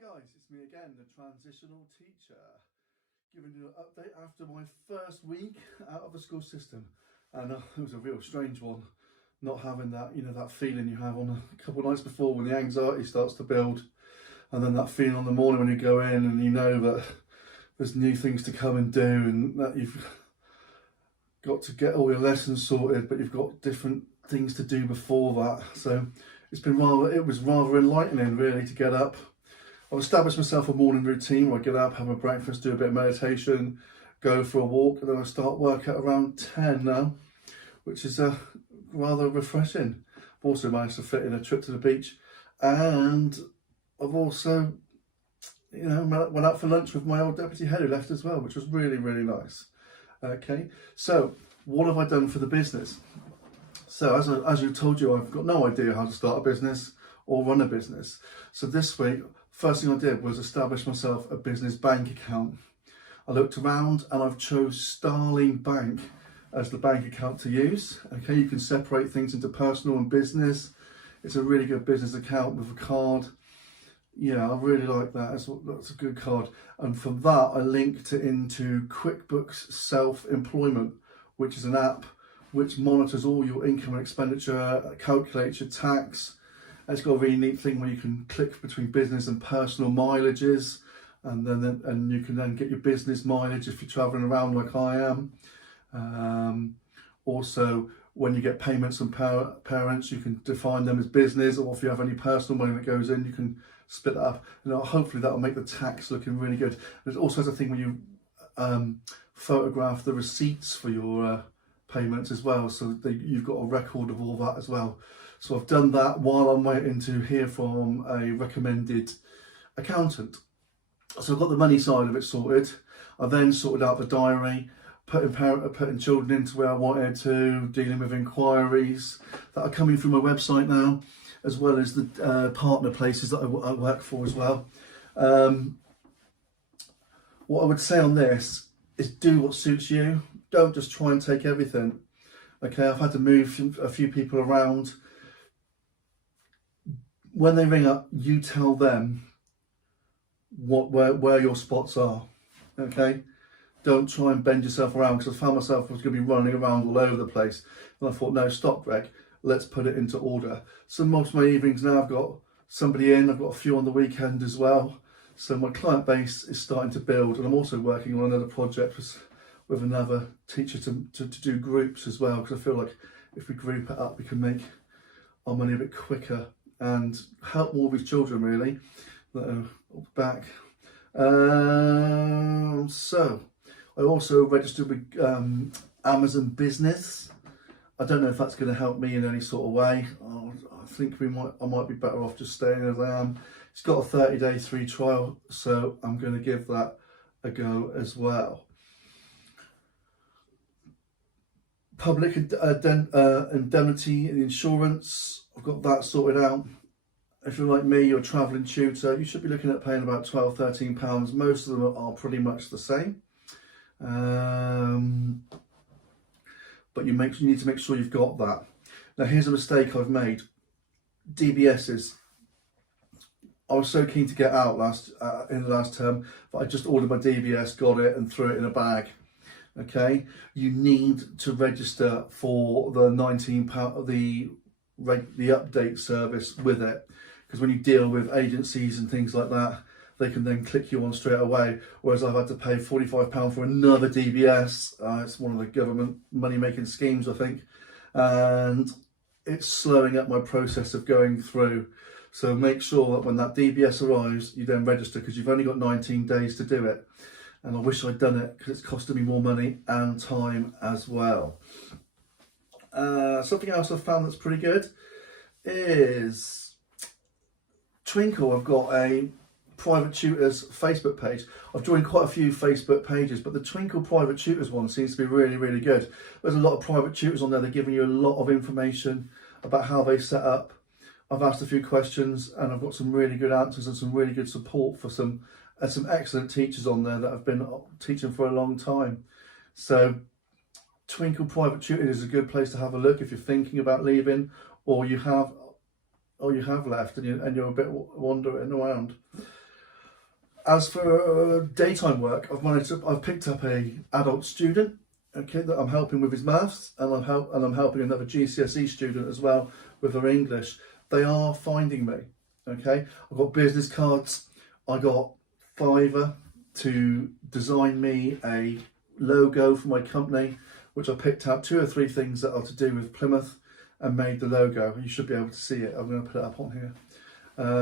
guys, it's me again, the transitional teacher, giving you an update after my first week out of the school system. And it was a real strange one, not having that, that feeling you have on a couple of nights before when the anxiety starts to build, and then that feeling on the morning when you go in and you know that there's new things to come and do, and that you've got to get all your lessons sorted, but you've got different things to do before that. So it was rather enlightening really to get up. I've established myself a morning routine where I get up, have my breakfast, do a bit of meditation, go for a walk, and then I start work at around 10 now, which is rather refreshing. I've also managed to fit in a trip to the beach, and I've also went out for lunch with my old deputy head who left as well, which was really, really nice. Okay, so what have I done for the business? So as I told you, I've got no idea how to start a business or run a business. So this week, first thing I did was establish myself a business bank account. I looked around and I've chose Starling Bank as the bank account to use. Okay, you can separate things into personal and business. It's a really good business account with a card. Yeah, I really like that. That's a good card. And from that, I linked it into QuickBooks Self-Employment, which is an app which monitors all your income and expenditure, calculates your tax. And it's got a really neat thing where you can click between business and personal mileages, and you can then get your business mileage if you're traveling around like I am. Also, when you get payments from parents, you can define them as business, or if you have any personal money that goes in, you can split that up. And hopefully that will make the tax looking really good. There's also a thing where you photograph the receipts for your payments as well, so that you've got a record of all that as well. So I've done that while I'm waiting to hear from a recommended accountant. So I've got the money side of it sorted. I then sorted out the diary, putting children into where I wanted to, dealing with inquiries that are coming through my website now, as well as the partner places that I work for as well. What I would say on this is do what suits you. Don't just try and take everything. Okay, I've had to move a few people around. When they ring up, you tell them where your spots are. Okay, don't try and bend yourself around, because I found myself I was going to be running around all over the place, and I thought, no, stop, Greg. Let's put it into order. So most of my evenings now, I've got somebody in. I've got a few on the weekend as well. So my client base is starting to build, and I'm also working on another project with another teacher to do groups as well, because I feel like if we group it up, we can make our money a bit quicker and help more of these children really that are back. So I also registered with Amazon Business. I don't know if that's going to help me in any sort of way. I think I might be better off just staying as I am. It's got a 30-day free trial, so I'm going to give that a go as well. Public indemnity and insurance, I've got that sorted out. If you're like me, you're a travelling tutor, you should be looking at paying about £12, £13. Most of them are pretty much the same. But you need to make sure you've got that. Now here's a mistake I've made. DBSs. I was so keen to get out in the last term that I just ordered my DBS, got it and threw it in a bag. Okay, you need to register for the £19, the update service with it, because when you deal with agencies and things like that, they can then click you on straight away, whereas I've had to pay £45 for another DBS. It's one of the government money-making schemes, I think, and it's slowing up my process of going through. So make sure that when that DBS arrives, you then register, because you've only got 19 days to do it. And I wish I'd done it, because it's costing me more money and time as well. Something else I've found that's pretty good is Twinkle. I've got a private tutors Facebook page. I've joined quite a few Facebook pages, but the Twinkle private tutors one seems to be really, really good. There's a lot of private tutors on there. They're giving you a lot of information about how they set up. I've asked a few questions and I've got some really good answers and some really good support for some excellent teachers on there that have been teaching for a long time. So Twinkle Private Tutoring is a good place to have a look if you're thinking about leaving, or you have left and you're a bit wandering around. as for daytime work, I've picked up a adult student, okay, that I'm helping with his maths, and I'm helping another GCSE student as well with her English. They are finding me, okay. I've got business cards. I got Fiverr to design me a logo for my company, which I picked out 2 or 3 things that are to do with Plymouth and made the logo. You should be able to see it. I'm going to put it up on here.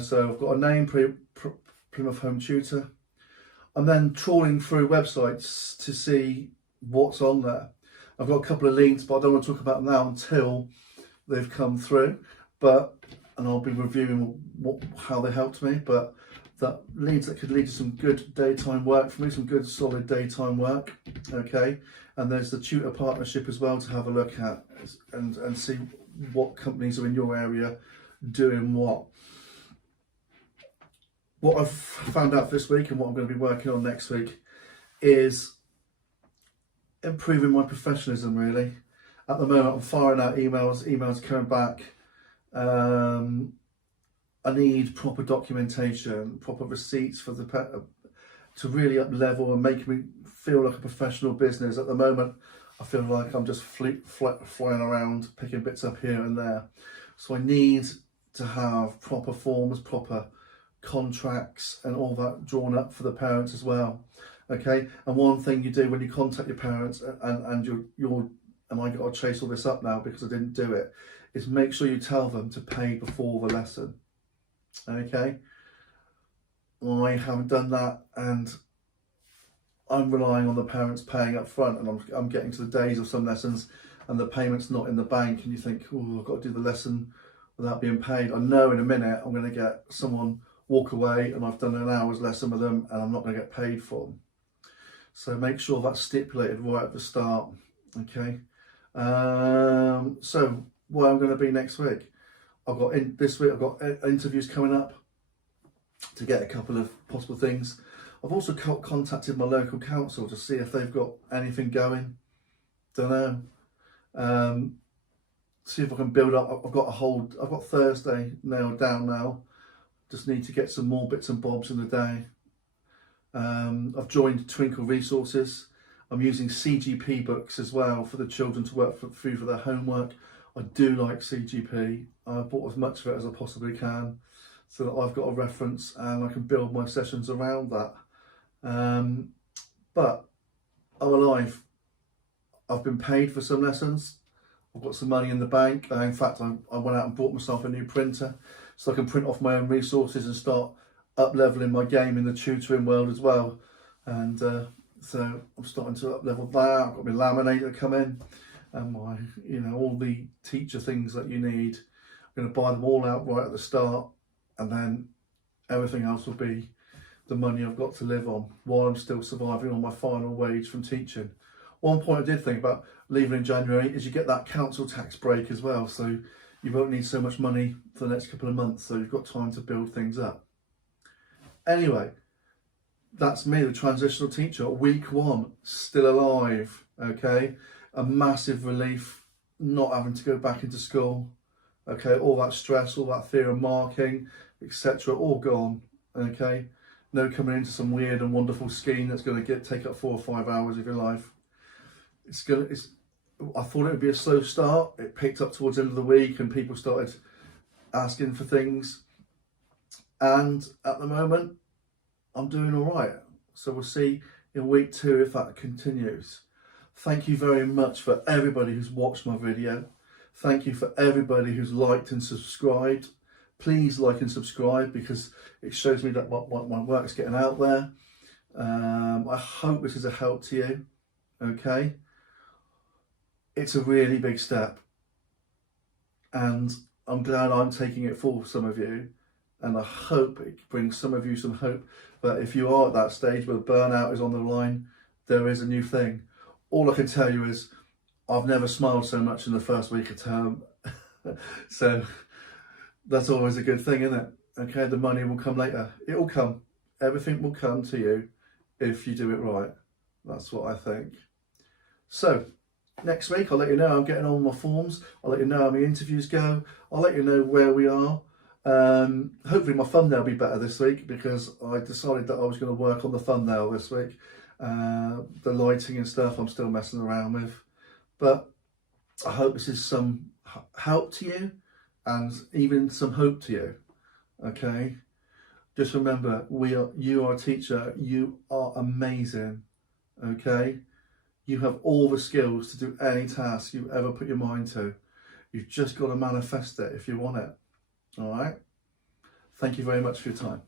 So I've got a name, Plymouth Home Tutor. I'm then trawling through websites to see what's on there. I've got a couple of links, but I don't want to talk about them now until they've come through. And I'll be reviewing how they helped me. But that could lead to some good daytime work for me, some good solid daytime work. Okay, and there's the tutor partnership as well to have a look at and see what companies are in your area doing what. What I've found out this week and what I'm going to be working on next week is improving my professionalism, really. At the moment, I'm firing out emails coming back. I need proper documentation, proper receipts for to really up level and make me feel like a professional business. At the moment, I feel like I'm just flying around, picking bits up here and there. So I need to have proper forms, proper contracts and all that drawn up for the parents as well. Okay, and one thing you do when you contact your parents and I got to chase all this up now because I didn't do it, is make sure you tell them to pay before the lesson. Okay, I haven't done that, and I'm relying on the parents paying up front, and I'm getting to the days of some lessons and the payment's not in the bank, and you think, oh, I've got to do the lesson without being paid. I know in a minute I'm going to get someone walk away and I've done an hour's lesson with them and I'm not going to get paid for them. So make sure that's stipulated right at the start. Okay, so where I'm going to be next week, this week I've got interviews coming up to get a couple of possible things. I've also contacted my local council to see if they've got anything going. Don't know. See if I can build up. I've got Thursday nailed down now. Just need to get some more bits and bobs in the day. I've joined Twinkle Resources. I'm using CGP books as well for the children to work through for their homework. I do like CGP. I bought as much of it as I possibly can so that I've got a reference and I can build my sessions around that. But I'm alive. I've been paid for some lessons. I've got some money in the bank. In fact, I went out and bought myself a new printer so I can print off my own resources and start up-leveling my game in the tutoring world as well. And so I'm starting to up-level that. I've got my laminator come in and my, all the teacher things that you need. I'm going to buy them all out right at the start, and then everything else will be the money I've got to live on while I'm still surviving on my final wage from teaching. One point I did think about leaving in January is you get that council tax break as well, so you won't need so much money for the next couple of months, so you've got time to build things up. Anyway, that's me, the transitional teacher, week 1, still alive, okay? A massive relief not having to go back into school, okay? All that stress, all that fear of marking, etc., all gone, okay? No coming into some weird and wonderful scheme that's going to take up 4 or 5 hours of your life. I thought it would be a slow start. It picked up towards the end of the week and people started asking for things. And at the moment, I'm doing all right. So we'll see in week 2 if that continues. Thank you very much for everybody who's watched my video. Thank you for everybody who's liked and subscribed. Please like and subscribe because it shows me that my work's getting out there. I hope this is a help to you. Okay. It's a really big step and I'm glad I'm taking it for some of you, and I hope it brings some of you some hope that if you are at that stage where burnout is on the line, there is a new thing. All I can tell you is I've never smiled so much in the first week of term. So that's always a good thing, isn't it? Okay, the money will come later. It will come. Everything will come to you if you do it right. That's what I think. So next week, I'll let you know I'm getting on my forms. I'll let you know how my interviews go. I'll let you know where we are. Hopefully my thumbnail will be better this week, because I decided that I was going to work on the thumbnail this week. The lighting and stuff I'm still messing around with, but I hope this is some help to you and even some hope to you. Okay, just remember, you are a teacher, you are amazing. Okay, you have all the skills to do any task you ever put your mind to. You've just got to manifest it if you want it. All right, thank you very much for your time.